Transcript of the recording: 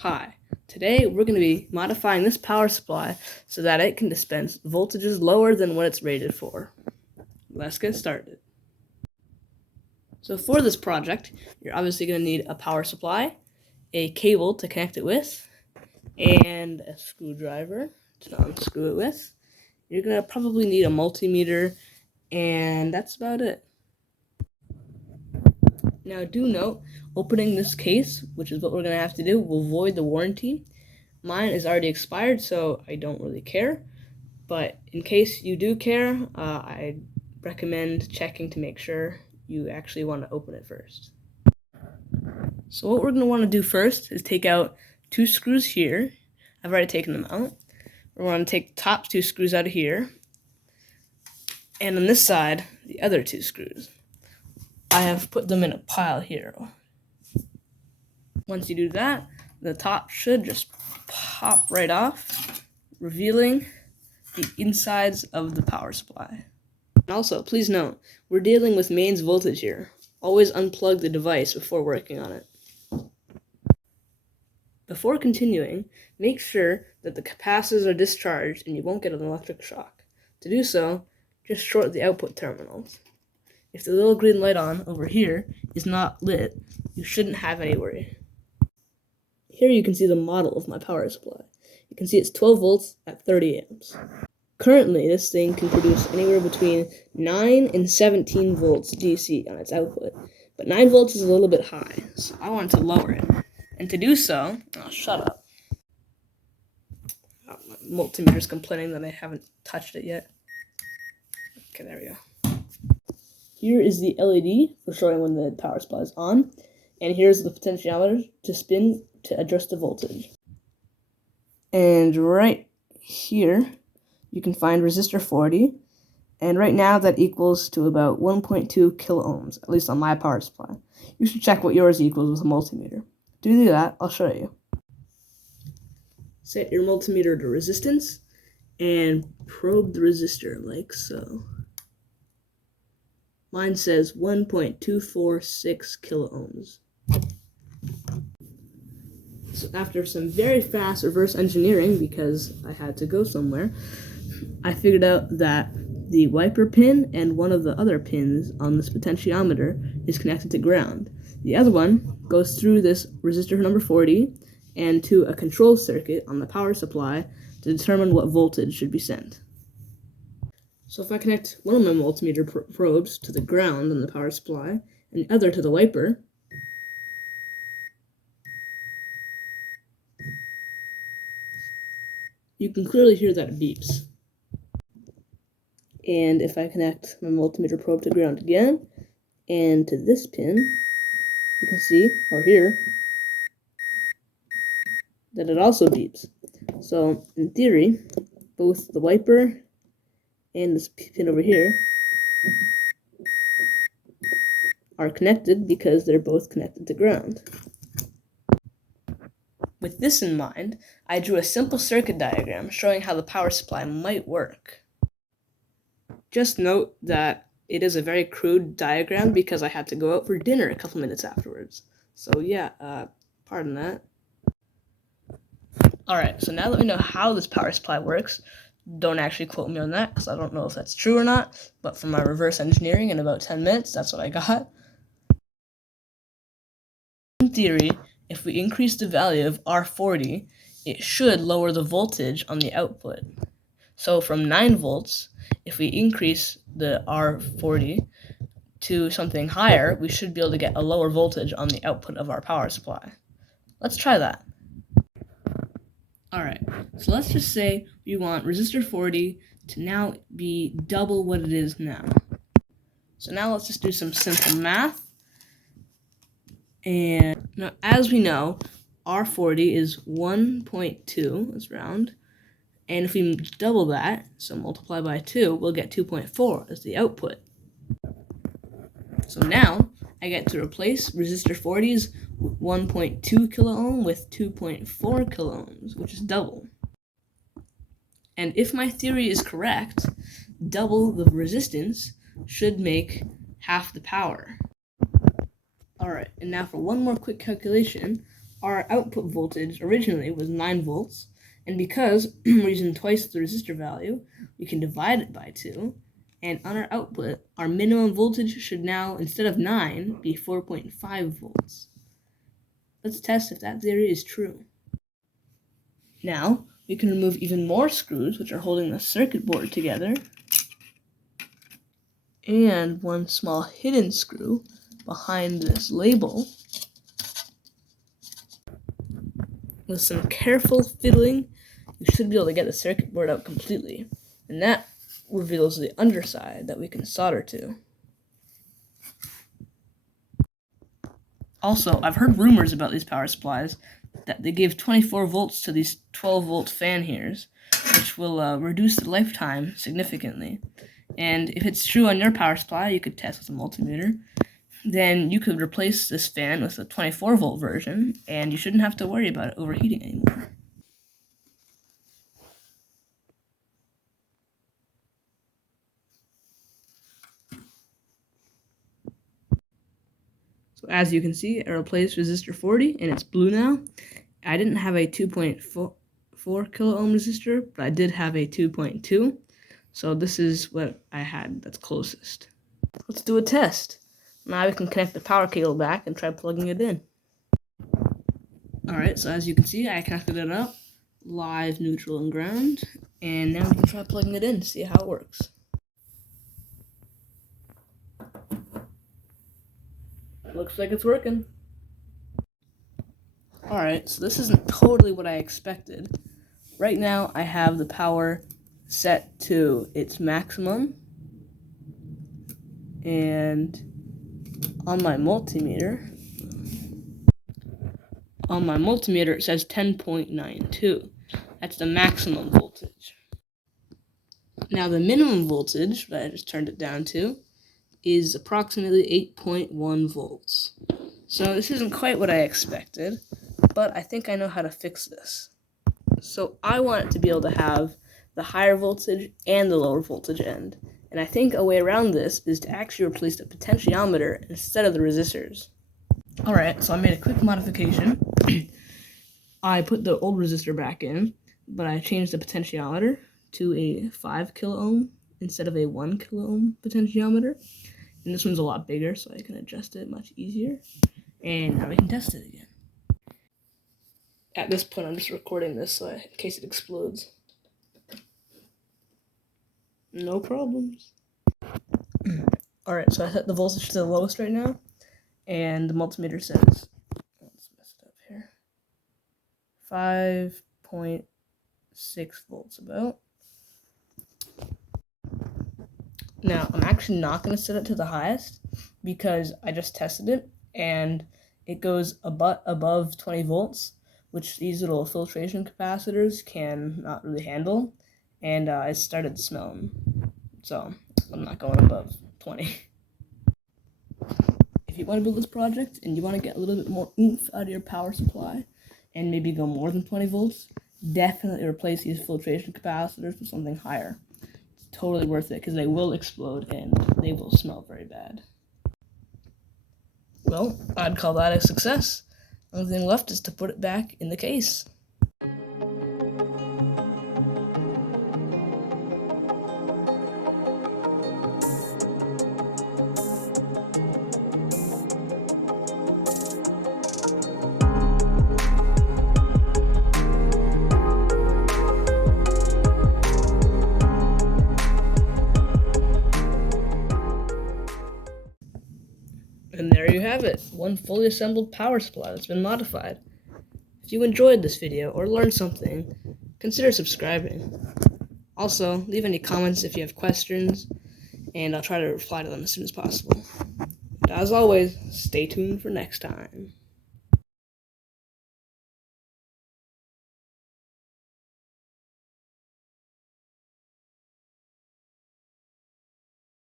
Hi, today we're going to be modifying this power supply so that it can dispense voltages lower than what it's rated for. Let's get started. So for this project, you're obviously going to need a power supply, a cable to connect it with, and a screwdriver to unscrew it with. You're going to probably need a multimeter, and that's about it. Now do note, opening this case, which is what we're going to have to do, will void the warranty. Mine is already expired, so I don't really care. But in case you do care, I recommend checking to make sure you actually want to open it first. So what we're going to want to do first is take out two screws here. I've already taken them out. We're going to take the top two screws out of here. And on this side, the other two screws. I have put them in a pile here. Once you do that, the top should just pop right off, revealing the insides of the power supply. And also, please note, we're dealing with mains voltage here. Always unplug the device before working on it. Before continuing, make sure that the capacitors are discharged and you won't get an electric shock. To do so, just short the output terminals. If the little green light on over here is not lit, you shouldn't have any worry. Here you can see the model of my power supply. You can see it's 12 volts at 30 amps. Currently, this thing can produce anywhere between 9 and 17 volts DC on its output, but 9 volts is a little bit high, so I want to lower it. And to do so, shut up. Oh, my multimeter's complaining that I haven't touched it yet. Okay, there we go. Here is the LED for showing when the power supply is on, and here's the potentiometer to spin to adjust the voltage. And right here, you can find resistor 40, and right now that equals to about 1.2 kilo ohms, at least on my power supply. You should check what yours equals with a multimeter. To do that, I'll show you. Set your multimeter to resistance, and probe the resistor like so. Mine says 1.246 kilo ohms. So after some very fast reverse engineering, because I had to go somewhere, I figured out that the wiper pin and one of the other pins on this potentiometer is connected to ground. The other one goes through this resistor number 40 and to a control circuit on the power supply to determine what voltage should be sent. So if I connect one of my multimeter probes to the ground on the power supply and the other to the wiper, you can clearly hear that it beeps. And if I connect my multimeter probe to ground again, and to this pin, you can see, or hear, that it also beeps. So, in theory, both the wiper and this pin over here are connected because they're both connected to ground. With this in mind, I drew a simple circuit diagram showing how the power supply might work. Just note that it is a very crude diagram because I had to go out for dinner a couple minutes afterwards. So yeah, pardon that. Alright, so now that we know how this power supply works, don't actually quote me on that because I don't know if that's true or not, but from my reverse engineering in about 10 minutes, that's what I got. In theory, if we increase the value of R40, it should lower the voltage on the output. So from 9 volts, if we increase the R40 to something higher, we should be able to get a lower voltage on the output of our power supply. Let's try that. Alright, so let's just say we want resistor 40 to now be double what it is now. So now let's just do some simple math. And now, as we know, R40 is 1.2, let's round. And if we double that, so multiply by 2, we'll get 2.4 as the output. So now, I get to replace resistor 40's 1.2 kilo ohm with 2.4 kilo ohms, which is double. And if my theory is correct, double the resistance should make half the power. Alright, and now for one more quick calculation, our output voltage originally was 9 volts, and because we're using twice the resistor value, we can divide it by 2, and on our output, our minimum voltage should now, instead of 9, be 4.5 volts. Let's test if that theory is true. Now, we can remove even more screws, which are holding the circuit board together, and one small hidden screw behind this label. With some careful fiddling, you should be able to get the circuit board out completely, and that reveals the underside that we can solder to. Also, I've heard rumors about these power supplies that they give 24 volts to these 12-volt fan heaters, which will reduce the lifetime significantly. And if it's true on your power supply, you could test with a multimeter. Then you could replace this fan with a 24-volt version, and you shouldn't have to worry about it overheating anymore. So as you can see, I replaced resistor 40, and it's blue now. I didn't have a 2.4 kilo ohm resistor, but I did have a 2.2. So this is what I had that's closest. Let's do a test. Now we can connect the power cable back and try plugging it in. Alright, so as you can see, I connected it up, live, neutral, and ground, and now we can try plugging it in to see how it works. Looks like it's working. Alright, so this isn't totally what I expected. Right now, I have the power set to its maximum, and on my multimeter it says 10.92. That's the maximum voltage. Now the minimum voltage that I just turned it down to is approximately 8.1 volts. So this isn't quite what I expected, but I think I know how to fix this. So I want it to be able to have the higher voltage and the lower voltage end. And I think a way around this is to actually replace the potentiometer instead of the resistors. Alright, so I made a quick modification. I put the old resistor back in, but I changed the potentiometer to a 5 kilo ohm instead of a 1 kilo ohm potentiometer. And this one's a lot bigger, so I can adjust it much easier. And now we can test it again. At this point, I'm just recording this so in case it explodes. No problems. Alright, so I set the voltage to the lowest right now, and the multimeter says, let's mess it up here, 5.6 volts about. Now, I'm actually not going to set it to the highest because I just tested it, and it goes above 20 volts, which these little filtration capacitors can not really handle, and it started smelling, so I'm not going above 20. If you want to build this project and you want to get a little bit more oomph out of your power supply and maybe go more than 20 volts, definitely replace these filtration capacitors with something higher. It's totally worth it because they will explode and they will smell very bad. Well, I'd call that a success. The only thing left is to put it back in the case. And there you have it, one fully assembled power supply that's been modified. If you enjoyed this video or learned something, consider subscribing. Also, leave any comments if you have questions, and I'll try to reply to them as soon as possible. And as always, stay tuned for next time.